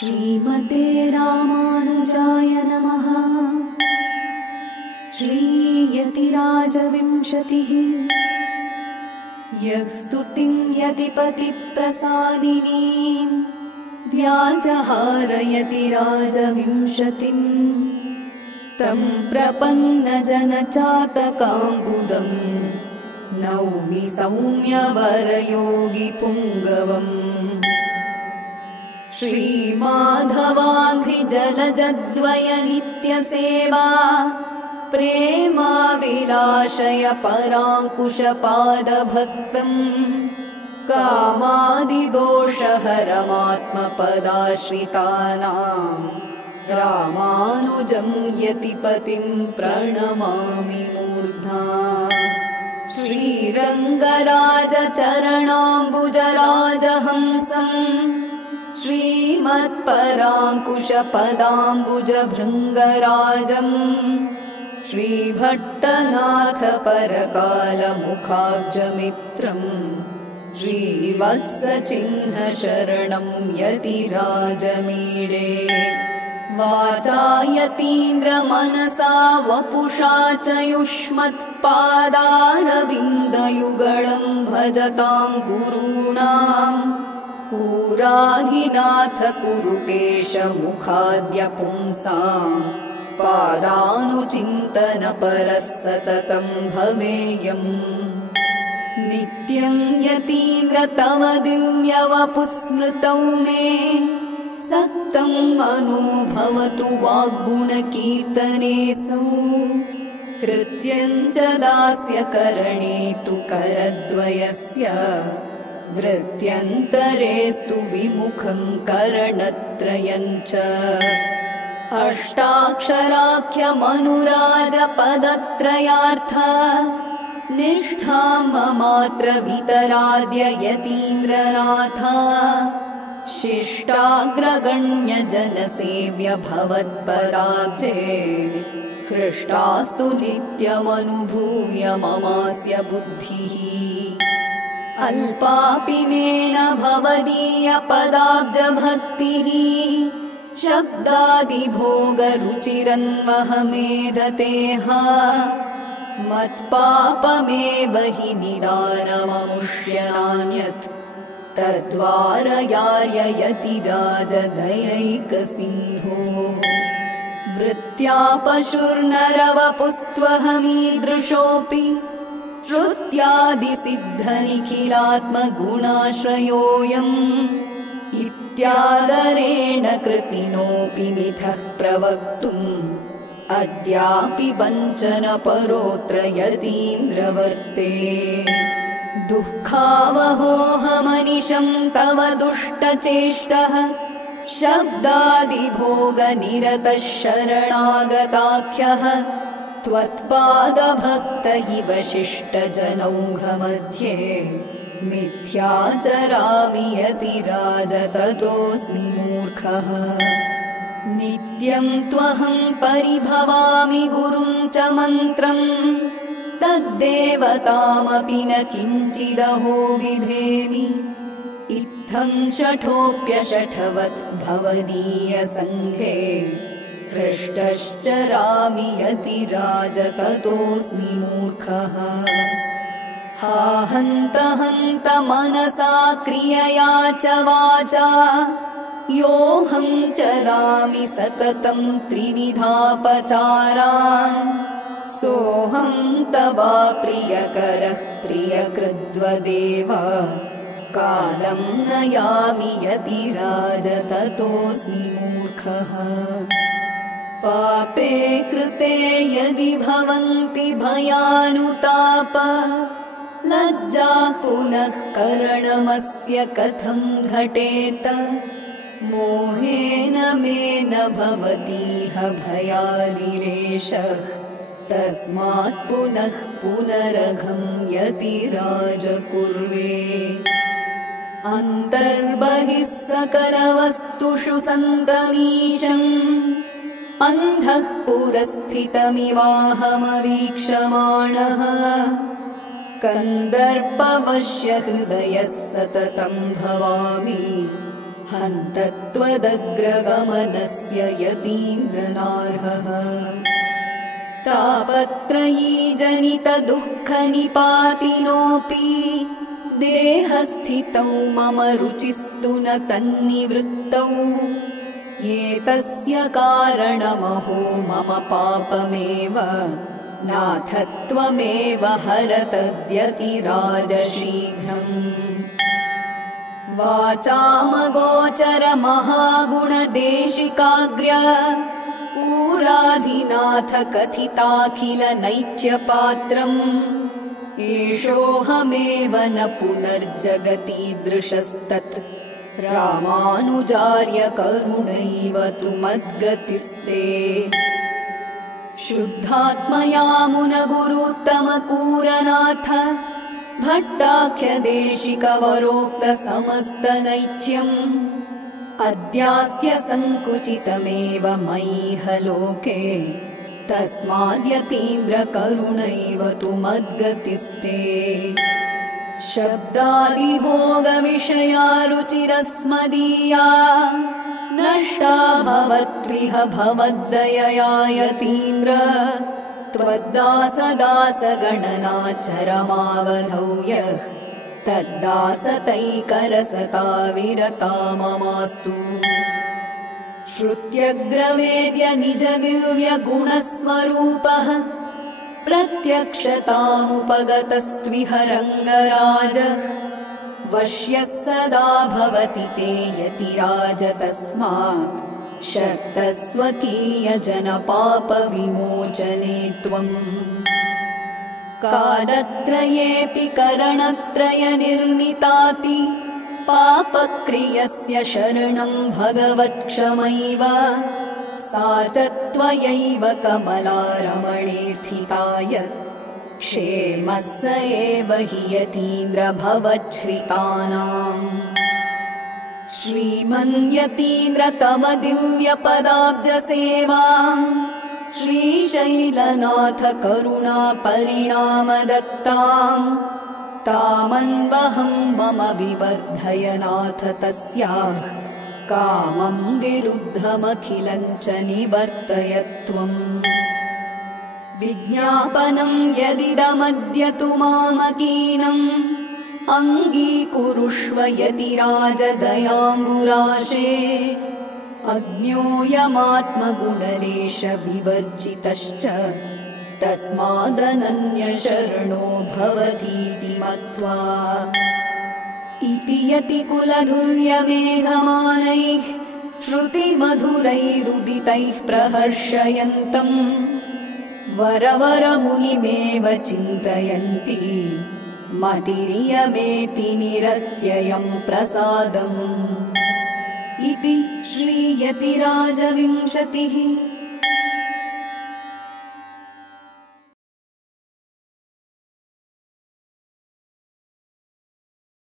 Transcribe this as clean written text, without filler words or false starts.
श्रीमते रामानुजाय नमः। श्रीयतिराजविंशतिः। यः स्तुतिं यतिपतिप्रसादिनीं व्याजहारयतिराजविंशतिं तं प्रपन्नजनचातकाम्बुदं नौमि सौम्यवरयोगिपुङ्गवम्। श्रीमाधवाङ्घ्रिजलजद्वयनित्यसेवा प्रेमाविलाशय पराङ्कुशपादभक्तम् कामादिदोषहरमात्मपदाश्रितानां रामानुजं यतिपतिं प्रणमामि मूर्ध्ना। श्रीरङ्गराजचरणाम्बुजराजहंसं श्रीमत्पराङ्कुशपदाम्बुजभृङ्गराजम् श्रीभट्टनाथपरकालमुखाब्जमित्रम् श्रीवत्सचिह्नशरणं यतिराजमीडे। वाचा यतीन्द्रमनसा वपुषा च युष्मत्पादारविन्दयुगलं भजतां गुरूणाम् पुराधिनाथ कुरुकेशमुखाद्य पुंसां पादानुचिन्तनपरः सततं भवेयम्। नित्यं यतीन्द्र तव दिव्यवपुस्मृतौ मे सक्तं मनो भवतु वाग्गुणकीर्तनेऽसौ। कृत्यं च दास्यकरणे तु करद्वयस्य वृत्यन्तरेस्तु विमुखं करणत्रयं च। अष्टाक्षराख्यमनुराजपदत्रयार्थ निष्ठां ममात्र वितराद्य यतीन्द्रनाथ। शिष्टाग्रगण्यजनसेव्य भवत्पदाब्जे हृष्टास्तु नित्यमनुभूय ममास्य बुद्धिः। अल्पापि मे न भवदीयपदाब्जभक्तिः शब्दादिभोगरुचिरन्वहमेधतेह। मत्पापमेव हि निदानममुष्यनान्यत् तद्वारयार्य यतिराजदयैकसिन्धो। वृत्त्यापशुर्नरवपुस्त्वहमीदृशोऽपि श्रुत्यादिसिद्धनिखिलात्मगुणाश्रयोऽयम् इत्यादरेण कृतिनोऽपि मिथः प्रवक्तुम् अद्यापि वञ्चनपरोऽत्र यतीन्द्रवर्ते। दुःखावहोहमनिशं तव दुष्टचेष्टः शब्दादिभोगनिरतः शरणागताख्यः त्वत्पादभक्त इव शिष्टजनौघमध्ये मिथ्याचरामि यतिराज ततोऽस्मि मूर्खः। नित्यं त्वहं परिभवामि गुरुं च मन्त्रम् तद्देवतामपि न किञ्चिदहो बिभेमि। इत्थं शठोऽप्यशठवत् भवदीयसङ्घे हृष्टश्चरामि यतिराज ततोऽस्मि मूर्खः। हा हन्त हन्त मनसा क्रियया च वाचा योऽहं चरामि सततं त्रिविधापचारान्। सोऽहं तवा प्रियकरः प्रियकृद्वदेव कालं नयामि यतिराज ततोऽस्मि मूर्खः। पापे कृते यदि भवन्ति भयानुताप लज्जाः पुनः करणमस्य कथं घटेत। मोहेन मे न भवतीह भयादिरेषः तस्मात् पुनः पुनरघं यतिराज कुर्वे। अन्तर्बहिः सकलवस्तुषु सन्तमीशम् अन्धः पुरस्थितमिवाहमवीक्षमाणः। कन्दर्पवश्य हृदयः सततं भवामि हन्त त्वदग्रगमनस्य यतीन्द्रनार्हः तापत्रयी जनितदुःखनिपातिनोऽपि देहस्थितौ मम रुचिस्तु न तन्निवृत्तौ एतस्य कारणमहो मम पापमेव नाथ त्वमेव हर तद्यतिराजशीघ्रम् वाचामगोचर महागुणदेशिकाग्र्य पूराधिनाथ कथिताखिल नैत्यपात्रम् एषोऽहमेव न पुनर्जगतीदृशस्तत् रामानुजार्य करुणैव तु मद्गतिस्ते शुद्धात्मया मुनगुरुत्तमकूरनाथ भट्टाख्यदेशिकवरोक्तसमस्तनैत्यम् अद्यास्य सङ्कुचितमेव मयीह लोके तस्माद्यतीन्द्रकरुणैव तु मद्गतिस्ते शब्दादिभोगविषया रुचिरस्मदीया नष्टा भवत्विह भवद्दयया यतीन्द्र त्वद्दासदासगणनाचरमावधौ यः तद्दासतैकरसता विरता ममास्तु श्रुत्यग्रवेद्य निजदिव्यगुणस्वरूपः प्रत्यक्षतामुपगतस्त्विह रङ्गराजः वश्यः सदा भवति ते यतिराज तस्मात् शक्तस्वकीयजनपापविमोचने त्वम् कालत्रयेऽपि करणत्रयनिर्मिताति पापक्रियस्य शरणं भगवत्क्षमैव सा च त्वयैव कमला रमणीर्थिताय क्षेमः स एव हि यतीन्द्र भवच्छ्रितानाम् श्रीमन्यतीन्द्र तव दिव्यपदाब्जसेवा श्रीशैलनाथ करुणा परिणामदत्ताम् तामन्वहं मम विवर्धय नाथ तस्याः कामं विरुद्धमखिलं च निवर्तय त्वम् विज्ञापनं यदिदमद्य तु मामकीनम् अङ्गीकुरुष्व यतिराजदयाम्बुराशे अज्ञोऽयमात्मगुणलेश विवर्जितश्च तस्मादनन्यशरणो भवतीति मत्वा इति यतिकुलधुर्यमेघमानैः श्रुतिमधुरैरुदितैः प्रहर्षयन्तम् वरवरमुनिमेव चिन्तयन्ति मतिरियमेति निरत्ययं प्रसादम् इति श्रीयतिराजविंशतिः